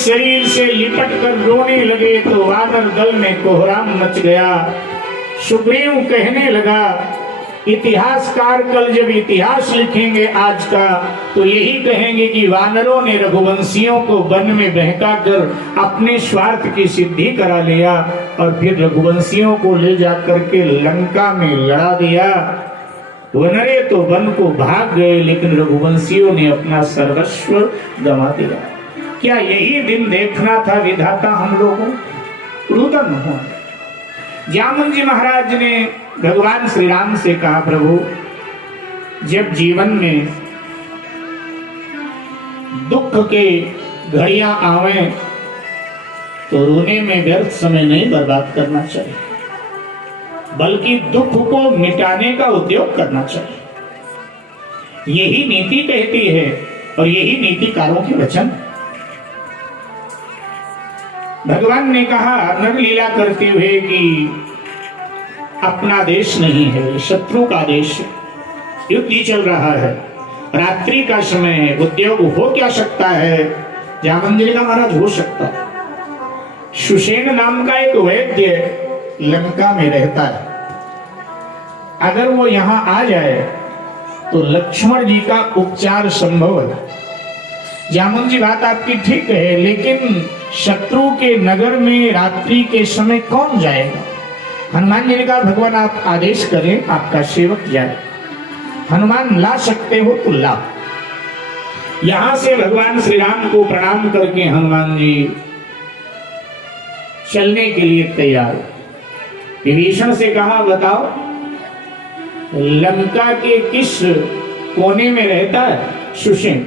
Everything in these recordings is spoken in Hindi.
शरीर से लिपट कर रोने लगे तो वानर दल में कोहराम मच गया। सुग्रीव कहने लगा, इतिहासकार कल जब इतिहास लिखेंगे आज का तो यही कहेंगे कि वानरों ने रघुवंशियों को वन में बहका कर अपने स्वार्थ की सिद्धि करा लिया और फिर रघुवंशियों को ले जाकर के लंका में लड़ा दिया। वानरे तो वन को भाग गए लेकिन रघुवंशियों ने अपना सर्वस्व गंवा दिया। क्या यही दिन देखना था विधाता हम लोगों? रुदन हो। जामुन जी महाराज ने भगवान श्री राम से कहा, प्रभु जब जीवन में दुख के घड़ियां आवे तो रोने में व्यर्थ समय नहीं बर्बाद करना चाहिए, बल्कि दुख को मिटाने का उद्योग करना चाहिए। यही नीति कहती है और यही नीतिकारों के वचन। भगवान ने कहा नर लीला करते हुए कि अपना देश नहीं है, शत्रु का देश है, युद्ध ही चल रहा है, रात्रि का समय है, उद्योग हो क्या सकता है? जामंजरी का महाराज हो सकता है। सुषेण नाम का एक वैद्य लंका में रहता है, अगर वो यहां आ जाए तो लक्ष्मण जी का उपचार संभव है। जामुन जी बात आपकी ठीक है, लेकिन शत्रु के नगर में रात्रि के समय कौन जाएगा? हनुमान जी ने कहा, भगवान आप आदेश करें, आपका सेवक जाए। हनुमान ला सकते हो तो ला। यहां से भगवान श्री राम को प्रणाम करके हनुमान जी चलने के लिए तैयार। विभीषण से कहा, बताओ लंका के किस कोने में रहता है सुषेण?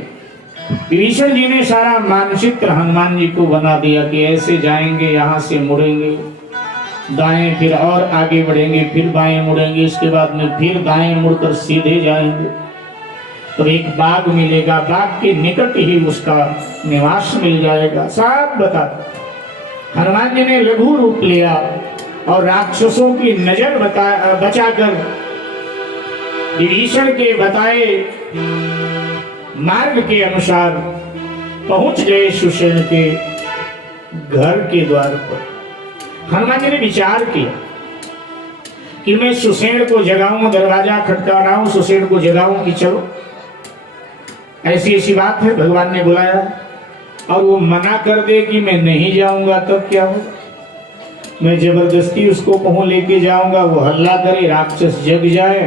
विभीषण जी ने सारा मानचित्र हनुमान जी को बना दिया कि ऐसे जाएंगे, यहां से मुड़ेंगे दाएं, फिर और आगे बढ़ेंगे, फिर बाएं मुड़ेंगे, इसके बाद में फिर दाएं मुड़कर सीधे जाएंगे तो एक बाग मिलेगा, बाग के निकट ही उसका निवास मिल जाएगा। सब बता। हनुमान जी ने लघु रूप लिया और राक्षसों की नजर बचाकर विभीषण के बताए मार्ग के अनुसार पहुंच गए सुषेण के घर के द्वार पर। हनुमान जी ने विचार किया कि मैं सुषेण को जगाऊं, दरवाजा खटका रहा हूं, सुषेण को जगाऊं कि चलो, ऐसी ऐसी बात है, भगवान ने बुलाया और वो मना कर दे कि मैं नहीं जाऊंगा, तब क्या होगा? मैं जबरदस्ती उसको कहूं लेके जाऊंगा, वो हल्ला करे, राक्षस जग जाए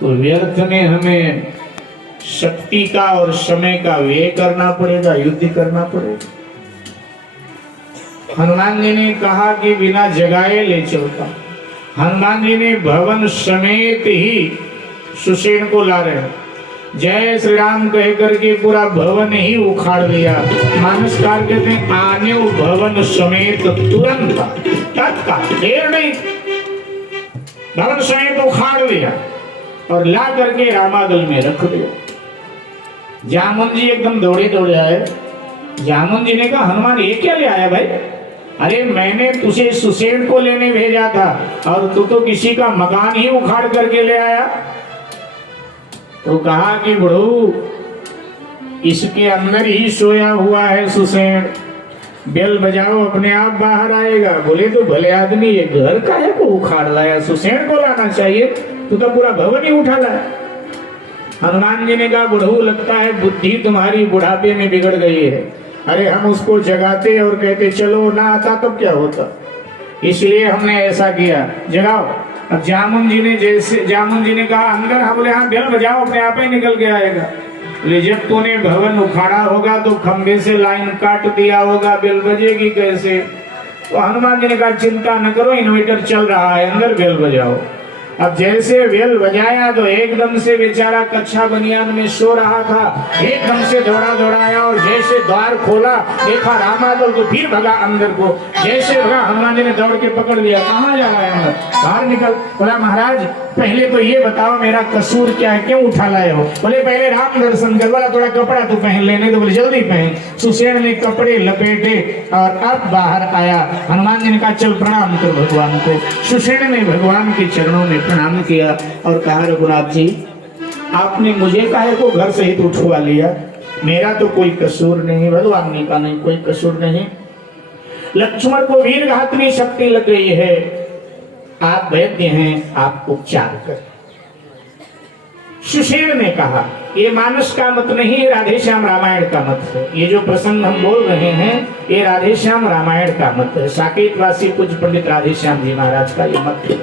तो व्यर्थ में हमें शक्ति का और समय का व्यय करना पड़ेगा, युद्ध करना पड़ेगा। हनुमान जी ने कहा कि बिना जगाए ले चलता। हनुमान जी ने भवन समेत ही सुषेण को ला रहे, जय श्री राम कह करके पूरा भवन ही उखाड़ दिया। मानसकार कहते हैं आने भवन समेत तुरंत, तत्काल, देर नहीं, भवन समेत उखाड़ दिया और ला करके रामागल में रख दिया। जामुन जी एकदम दौड़े दौड़े आए। जामुन जी ने कहा, हनुमान ये क्या ले आया भाई? अरे मैंने तुझे सुषेण को लेने भेजा था और तू तो किसी का मकान ही उखाड़ करके ले आया। तो कहा कि बड़ू इसके अंदर ही सोया हुआ है सुषेण, बेल बजाओ अपने आप बाहर आएगा। बोले तो भले आदमी ये घर काहे को उखाड़ लाया, सुसेन को लाना चाहिए, तू तो पूरा भवन ही उठा लाया। हनुमान जी ने कहा बुढ़ऊ लगता है बुद्धि तुम्हारी बुढ़ापे में बिगड़ गई है। अरे हम उसको जगाते और कहते चलो, ना आता तो क्या होता, इसलिए हमने ऐसा किया, जगाओ। अब जामुन जी ने कहा अंदर, हम बोले हाँ बेल बजाओ अपने आप ही निकल के आएगा। बोले जब तूने भवन उखाड़ा होगा तो खंबे से लाइन काट दिया होगा, बेल बजेगी कैसे। तो हनुमान जी ने कहा चिंता न करो, इन्वर्टर चल रहा है, अंदर बेल बजाओ। अब जैसे बेल बजाया तो एकदम से बेचारा कच्छा बनियान में सो रहा था, एकदम से दौड़ाया और जैसे द्वार खोला देखा रामादल, तो फिर भगा अंदर को। जैसे भगा हनुमान जी ने दौड़ के पकड़ लिया, कहाँ जा रहा है अंदर, बाहर निकल। बोला महाराज पहले तो ये बताओ मेरा कसूर क्या है, क्यों उठा लाए हो। बोले पहले राम दर्शन कर। बोला थोड़ा कपड़ा तो पहन लेने। तो बोले जल्दी पहन। सुसेन ने कपड़े लपेटे और अब बाहर आया। हनुमान जी ने कहा चल प्रणाम कर भगवान को। सुसेन ने भगवान के चरणों में प्रणाम किया और कहा रघुनाथ जी आपने मुझे काहे को घर सहित उठवा लिया, मेरा तो कोई कसूर नहीं। भगवान ने कहा नहीं कोई कसूर नहीं, लक्ष्मण को वीरघात में शक्ति लग गई है, आप वैद्य हैं, आप उपचार करें। सुसेन ने कहा ये मानस का मत नहीं, ये राधेश्याम रामायण का मत है। ये जो प्रसंग हम बोल रहे हैं ये राधेश्याम रामायण का मत है, साकेतवासी कुछ पंडित राधेश्याम जी महाराज का ये मत है।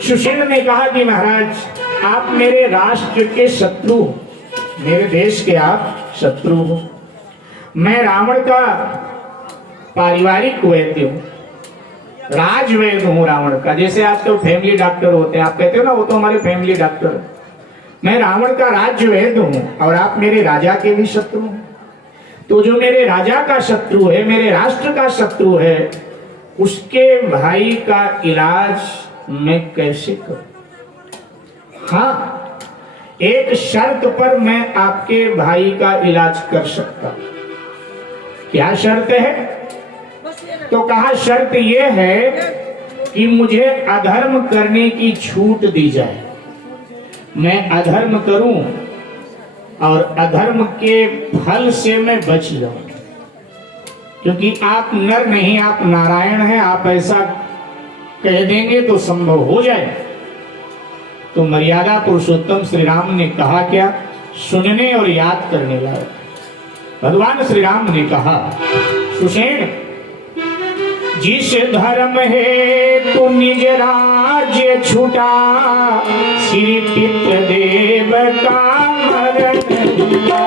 सुसेन ने कहा कि महाराज आप मेरे राष्ट्र के शत्रु, मेरे देश के आप शत्रु हो, मैं रावण का पारिवारिक वैद्य हूं, राजवैद्य हूं रावण का। जैसे आजकल फैमिली डॉक्टर होते हैं, आप कहते हो ना वो तो हमारे फैमिली डॉक्टर है। मैं रावण का राज्यवैद्य हूं और आप मेरे राजा के भी शत्रु हैं। तो जो मेरे राजा का शत्रु है, मेरे राष्ट्र का शत्रु है, उसके भाई का इलाज मैं कैसे करूं। हाँ एक शर्त पर मैं आपके भाई का इलाज कर सकता हूं। क्या शर्त है? तो कहा शर्त यह है कि मुझे अधर्म करने की छूट दी जाए, मैं अधर्म करूं और अधर्म के फल से मैं बच जाऊं। क्योंकि आप नर नहीं, आप नारायण हैं, आप ऐसा कह देंगे तो संभव हो जाए। तो मर्यादा पुरुषोत्तम श्री राम ने कहा क्या, सुनने और याद करने लायक। भगवान श्री राम ने कहा सुसेन जिस धर्म है तू निज राज्य छुटा, श्री पितृ देव का मरण हुआ,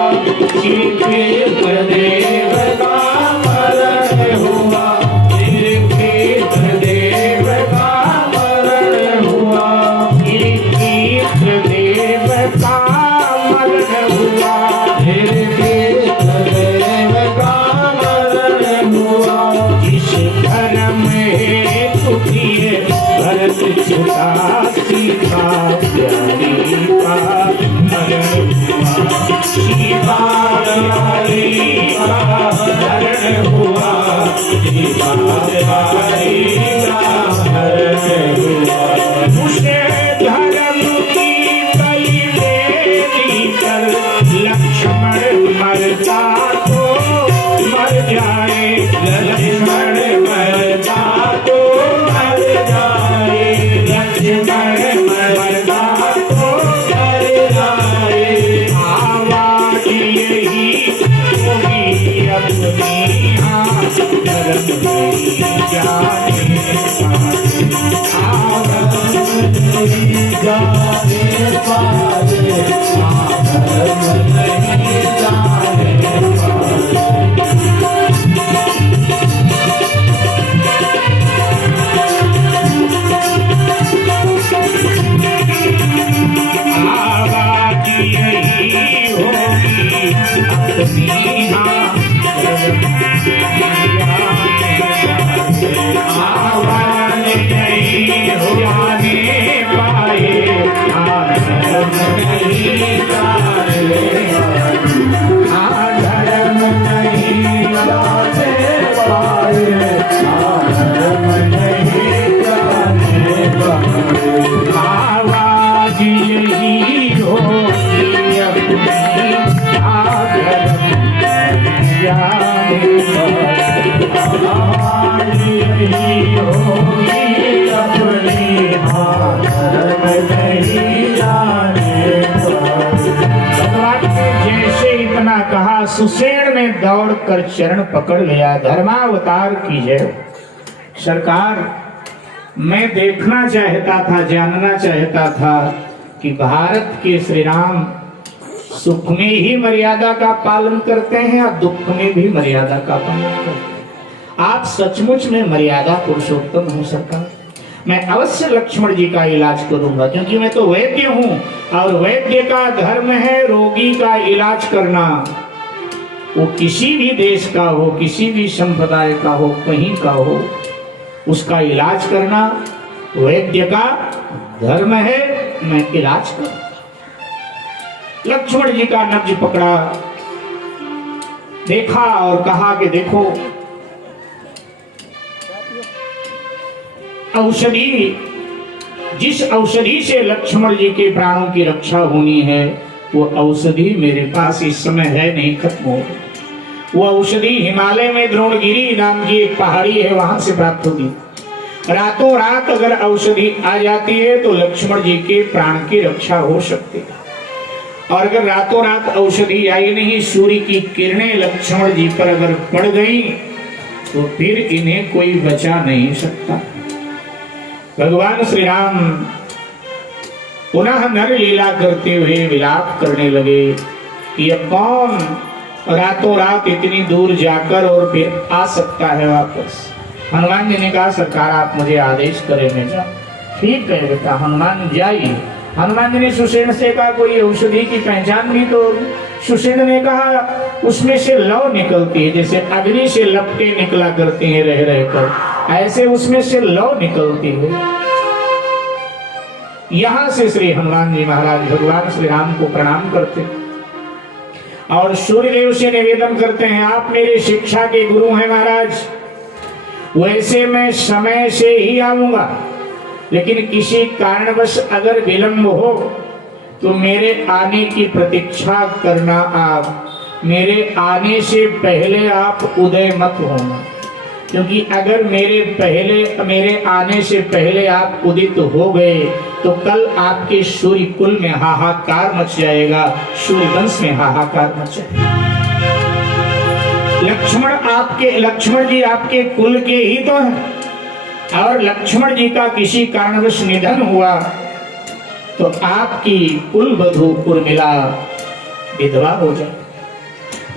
श्री पितृ देव का मरण हुआ, श्री पितृ देव का मरण हुआ, श्री पितृ देव का मरण हुआ, श्री पितृ देव का मरण हुआ। जिस धर्म है तुझे भरत छुटा, सीता प्यारी का मरण हुआ, सीता प्यारी का मरण हुआ, सीता प्यारी का मरण हुआ। उसे धर्म की बलि देवी कर लक्ष्मण मरता तो मर जाए, लक्ष्मण मरता तो मर जाए, लक्ष्मण मरता तो मर जाए। आवाज यही होगी अपनी, हाँ धर्म नहीं जाने पाए, आवाज नहीं जाने पाए, धर्म नहीं जाने पाए। सुषेण ने दौड़कर चरण पकड़ लिया। धर्मावतार की जय। सरकार, मैं देखना चाहता था, जानना चाहता था कि भारत के श्री राम सुख में ही मर्यादा का पालन करते हैं और दुख में भी मर्यादा का पालन करते हैं। आप सचमुच में मर्यादा पुरुषोत्तम हो सरकार। मैं अवश्य लक्ष्मण जी का इलाज करूंगा, क्योंकि मैं तो वैद्य हूं और वैद्य का धर्म है रोगी का इलाज करना। वो किसी भी देश का हो, किसी भी संप्रदाय का हो, कहीं का हो, उसका इलाज करना वैद्य का धर्म है। मैं इलाज करूं। लक्ष्मण जी का नब्ज पकड़ा, देखा और कहा कि देखो, औषधि, जिस औषधि से लक्ष्मण जी के प्राणों की रक्षा होनी है, वो औषधि मेरे पास इस समय है नहीं, खत्म हो गई। वो औषधि हिमालय में द्रोणगिरी नाम की एक पहाड़ी है, वहां से प्राप्त होगी। रातों रात अगर औषधि आ जाती है तो लक्ष्मण जी के प्राण की रक्षा हो सकती है। और अगर रातों रात औषधि आई नहीं, सूर्य की किरणें लक्ष्मण जी पर अगर पड़ गई तो फिर इन्हें कोई बचा नहीं सकता। भगवान श्री राम पुनः नर लीला करते हुए विलाप करने लगे कि अब कौन रातों रात इतनी दूर जाकर और फिर आ सकता है वापस। हनुमान जी ने कहा, सरकार आप मुझे आदेश करें, मैं जाऊं। ठीक है बेटा, हनुमान जाइए। हनुमान जी ने सुषेण से कहा, कोई औषधि की पहचान भी तो। सुषेण ने कहा, उसमें से लौ निकलती है, जैसे अग्नि से लपटे निकला करती हैं रह रहकर, ऐसे उसमें से लौ निकलती है। यहां से श्री हनुमान जी महाराज भगवान श्री राम को प्रणाम करते और सूर्यदेव से निवेदन करते हैं, आप मेरे शिक्षा के गुरु हैं महाराज, वैसे मैं समय से ही आऊंगा, लेकिन किसी कारणवश अगर विलंब हो तो मेरे आने की प्रतीक्षा करना। आप मेरे आने से पहले आप उदय मत होना, क्योंकि अगर मेरे आने से पहले आप उदित हो गए तो कल आपके सूर्य कुल में हाहाकार मच जाएगा, सूर्य वंश में हाहाकार मच जाएगा। लक्ष्मण जी आपके कुल के ही तो हैं, और लक्ष्मण जी का किसी कारणवश निधन हुआ तो आपकी कुल वधू उर्मिला विधवा हो जाए।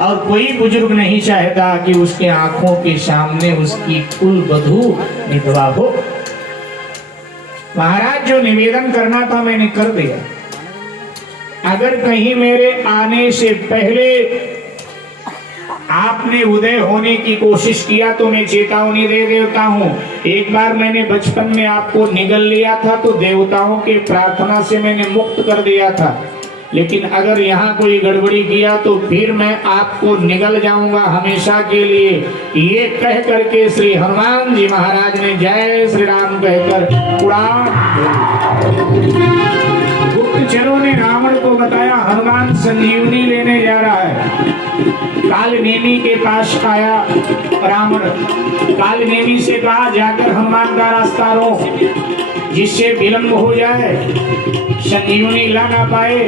और कोई बुजुर्ग नहीं चाहता कि उसके आंखों के सामने उसकी कुल वधू विधवा हो। महाराज, जो निवेदन करना था मैंने कर दिया। अगर कहीं मेरे आने से पहले आपने उदय होने की कोशिश किया तो मैं चेतावनी दे देता हूं। एक बार मैंने बचपन में आपको निगल लिया था तो देवताओं के प्रार्थना से मैंने मुक्त कर दिया था, लेकिन अगर यहाँ कोई गड़बड़ी किया तो फिर मैं आपको निगल जाऊंगा हमेशा के लिए। ये कह करके श्री हनुमान जी महाराज ने जय श्री राम कहकर उड़ान। गुप्तचरों ने रावण को बताया, हनुमान संजीवनी लेने जा रहा है। कालनेमी के पास आया रावण। कालनेमी से कहा, जाकर हनुमान का रास्ता रोक, जिससे विलंब हो जाए, संजीवनी ला ना पाए,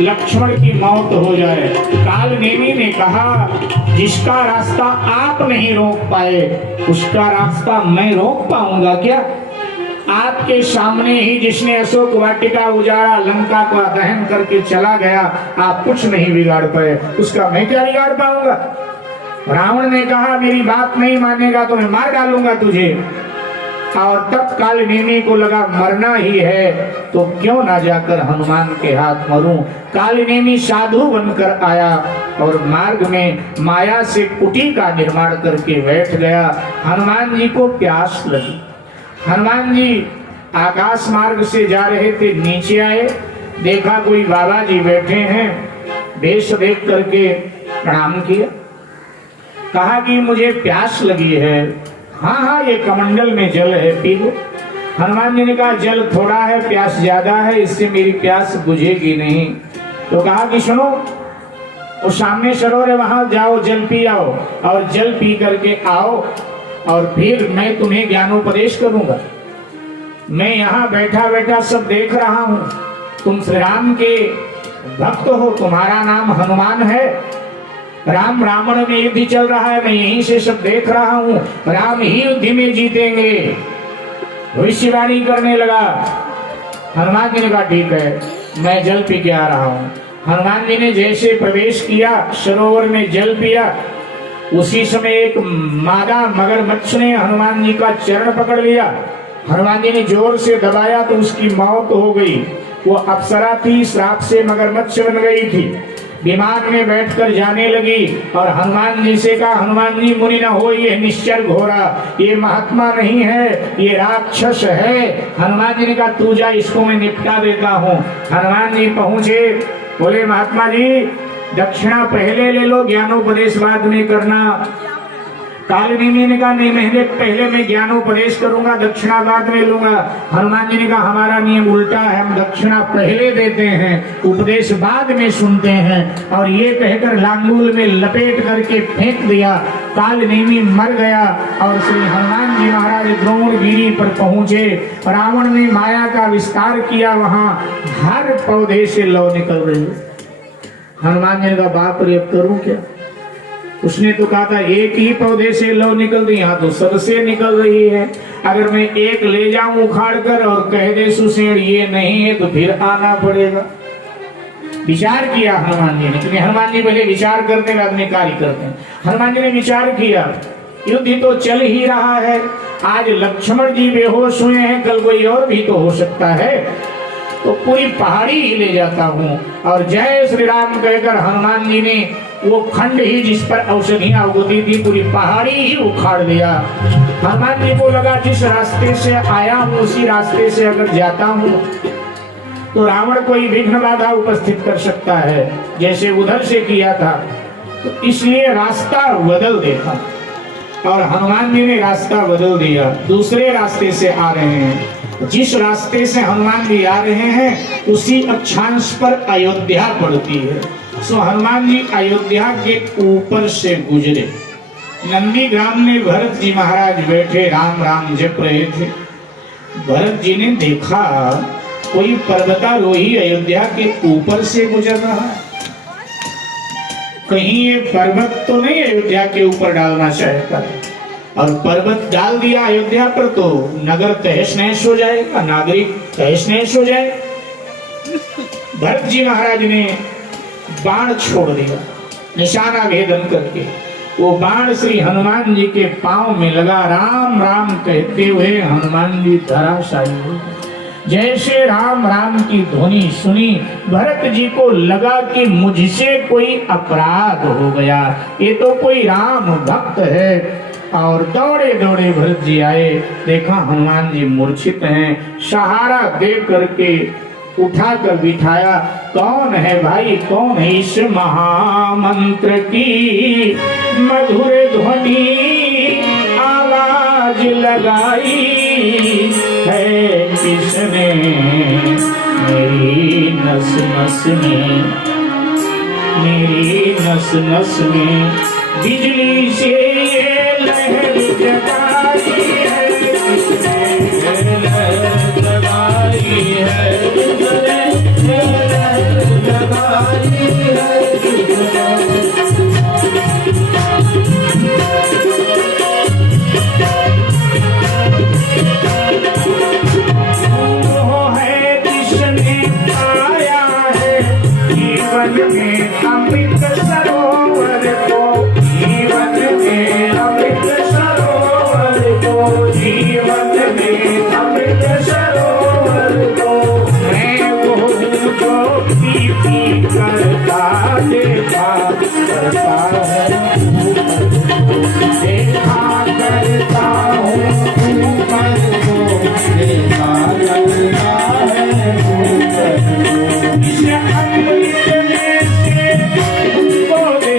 लक्ष्मण की मौत हो जाए। कालनेमी ने कहा, जिसका रास्ता आप नहीं रोक पाए उसका रास्ता मैं रोक पाऊंगा क्या? आपके सामने ही जिसने अशोक वाटिका उजाड़ा, लंका का दहन करके चला गया, आप कुछ नहीं बिगाड़ पाए, उसका मैं क्या बिगाड़ पाऊंगा? रावण ने कहा, मेरी बात नहीं मानेगा तो मैं मार डालूंगा तुझे। और तब कालनेमी को लगा मरना ही है तो क्यों ना जाकर हनुमान के हाथ मरूं। कालनेमी साधु बनकर आया और मार्ग में माया से कुटी का निर्माण करके बैठ गया। हनुमान जी को प्यास लगी। हनुमान जी आकाश मार्ग से जा रहे थे, नीचे आए, देखा कोई बाबा जी बैठे हैं, वेश देख करके प्रणाम किया, कहा कि मुझे प्यास लगी है। हाँ हाँ, ये कमंडल में जल है, पी लो। हनुमान जी ने कहा, जल थोड़ा है, प्यास ज्यादा है, इससे मेरी प्यास बुझेगी नहीं। तो कहा कि सुनो, वो सामने सरोवर है, वहां जाओ, जल पी आओ, और जल पी करके आओ और फिर मैं तुम्हें ज्ञानोपदेश करूंगा। मैं यहाँ बैठा बैठा सब देख रहा हूँ, तुम श्री राम के भक्त हो, तुम्हारा नाम हनुमान है, राम रावण में युद्ध चल रहा है, मैं यहीं से सब देख रहा हूँ, राम ही युद्ध में जीतेंगे। भविष्यवाणी करने लगा। हनुमान जी ने कहा ठीक है, मैं जल पी के आ रहा हूँ। हनुमान जी ने जैसे प्रवेश किया, सरोवर में जल पिया, उसी समय एक मादा मगरमच्छ ने हनुमान जी का चरण पकड़ लिया। हनुमान जी ने जोर से दबाया तो उसकी मौत हो गई। वो अप्सरा थी, श्राप से मगरमच्छ बन गई थी। विमान में बैठकर जाने लगी और हनुमान जी से कहा, हनुमान जी मुनि न हो, ये निश्चर घोरा, ये महात्मा नहीं है, ये राक्षस है। हनुमान जी ने कहा तू जा, इसको मैं निपटा देता हूँ। हनुमान जी पहुंचे, बोले महात्मा जी दक्षिणा पहले ले लो, ज्ञानोपदेश बाद में करना। कालनेमी ने कहा नहीं, पहले मैं ज्ञानोपदेश करूंगा, दक्षिणा बाद में लूंगा। हनुमान जी ने कहा हमारा नियम उल्टा है, हम दक्षिणा पहले देते हैं, उपदेश बाद में सुनते हैं। और ये कहकर लांगूल में लपेट करके फेंक दिया। कालनेमी मर गया और श्री हनुमान जी महाराज द्रोणगिरी पर पहुंचे। रावण ने माया का विस्तार किया, वहां हर पौधे से लौ निकल रही। हनुमान जी ने कहा बाप रे अब करूं क्या। उसने तो कहा था एक ही पौधे से लौ निकल रही, यहाँ तो सबसे निकल रही है। अगर मैं एक ले जाऊं उखाड़ कर और कह दे सुसेड़ ये नहीं है तो फिर आना पड़ेगा। विचार किया हनुमान जी ने, क्योंकि हनुमान जी पहले विचार करते हैं बाद में कार्य करते हैं। हनुमान जी ने विचार किया, युद्ध तो चल ही रहा है, आज लक्ष्मण जी बेहोश हुए हैं, कल कोई और भी तो हो सकता है, तो पूरी पहाड़ी ही ले जाता हूँ। और जय श्री राम कहकर हनुमान जी ने वो खंड ही जिस पर औषधियां उगती थी पूरी पहाड़ी ही उखाड़ दिया। हनुमान जी को लगा जिस रास्ते से आया हूँ उसी रास्ते से अगर जाता हूँ तो रावण कोई विघ्न बाधा उपस्थित कर सकता है, जैसे उधर से किया था, तो इसलिए रास्ता बदल देता। और हनुमान जी ने रास्ता बदल दिया, दूसरे रास्ते से आ रहे हैं। जिस रास्ते से हनुमान जी आ रहे हैं उसी अक्षांश पर अयोध्या पड़ती है। सो हनुमान जी अयोध्या के ऊपर से गुजरे। नंदी ग्राम में भरत जी महाराज बैठे राम राम जप रहे थे। भरत जी ने देखा कोई पर्वतारोही अयोध्या के ऊपर से गुजर रहा है। कहीं ये पर्वत तो नहीं अयोध्या के ऊपर डालना चाहता, और पर्वत डाल दिया अयोध्या पर तो नगर तहस नहस हो जाएगा, नागरिक तहस नहस हो जाए। भरत जी महाराज ने बाण छोड़ दिया, निशाना भेदन करके। वो बाण श्री हनुमान जी के पांव में लगा। राम राम कहते हुए हनुमान जी धराशायी हो गए। जैसे राम राम की ध्वनि सुनी, भरत जी को लगा कि मुझसे कोई अपराध हो गया, ये तो कोई राम भक्त है। और दौड़े दौड़े भरत जी आए, देखा हनुमान जी मूर्छित हैं। सहारा दे करके उठा कर बिठाया। कौन है भाई, कौन है? इस महामंत्र की मधुर ध्वनि आवाज लगाई है किसने मेरी नस नस में, मेरी नस नस में बिजली से ये लहर जगाई है, लहर जगाई है, लहर जगाई है। जीवन में अमृत सरोवर को, जीवन में अमृत सरोवर को, जीवन में अमृत सरोवर को, मैं वो जो पी करता देखा करता है, देखा करता हूँ ऊपर को, देखा करता है ऊपर को। इस अमृत में से तुमको दे,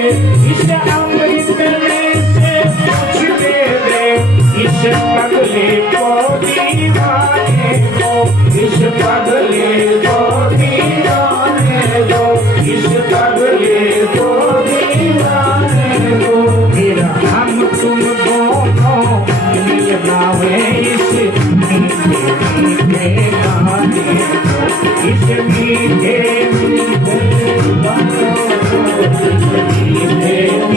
इस अमृत में से कुछ दे दे, इस पगले को दीवाने को, इस पगले को दीवाने दो, इस पगले को दीवाने दो। फिर हम तुम दोनों मिल गावे इस मीठे मीठे गाने, इस मीठे मीठे गाने, इस मीठे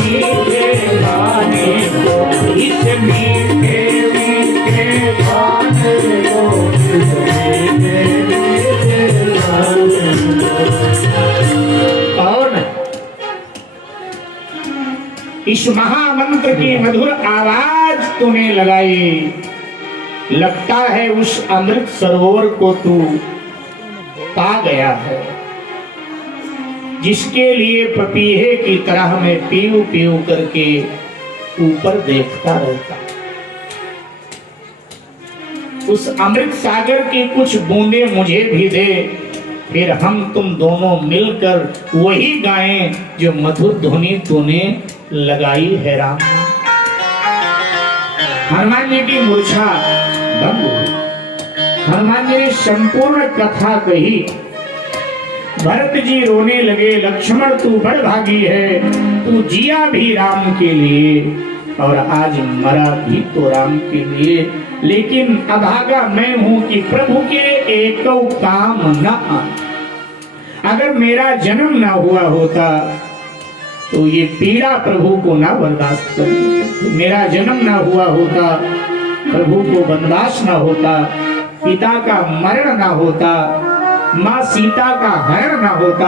और इस महामंत्र की मधुर आवाज तूने लगाई, लगता है उस अमृत सरोवर को तू पा गया है, जिसके लिए पपीहे की तरह मैं पीऊ पीऊ करके ऊपर देखता रहता। उस अमृत सागर की कुछ बूंदे मुझे भी दे, फिर हम तुम दोनों मिलकर वही गाएं जो मधुर ध्वनि तूने लगाई है राम। हनुमान जी की मूर्छा भंग हुई। हनुमान जी ने संपूर्ण कथा कही। भरत जी रोने लगे, लक्ष्मण तू बड़ भागी है, तू जिया भी राम के लिए और आज मरा भी तो राम के लिए, लेकिन अभागा मैं हूं कि प्रभु के एक काम न आए। अगर मेरा जन्म ना हुआ होता तो ये पीड़ा प्रभु को ना बर्दाश्त करती। मेरा जन्म ना हुआ होता, प्रभु को वनवास ना होता, पिता का मरण ना होता, माँ सीता का हरण ना होता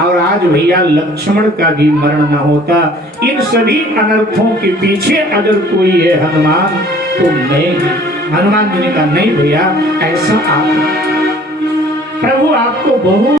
और आज भैया लक्ष्मण का भी मरण ना होता। इन सभी अनर्थों के पीछे अगर कोई है हनुमान तो मैं ही। हनुमान जी ने कहा नहीं भैया, ऐसा आप प्रभु आपको बहुत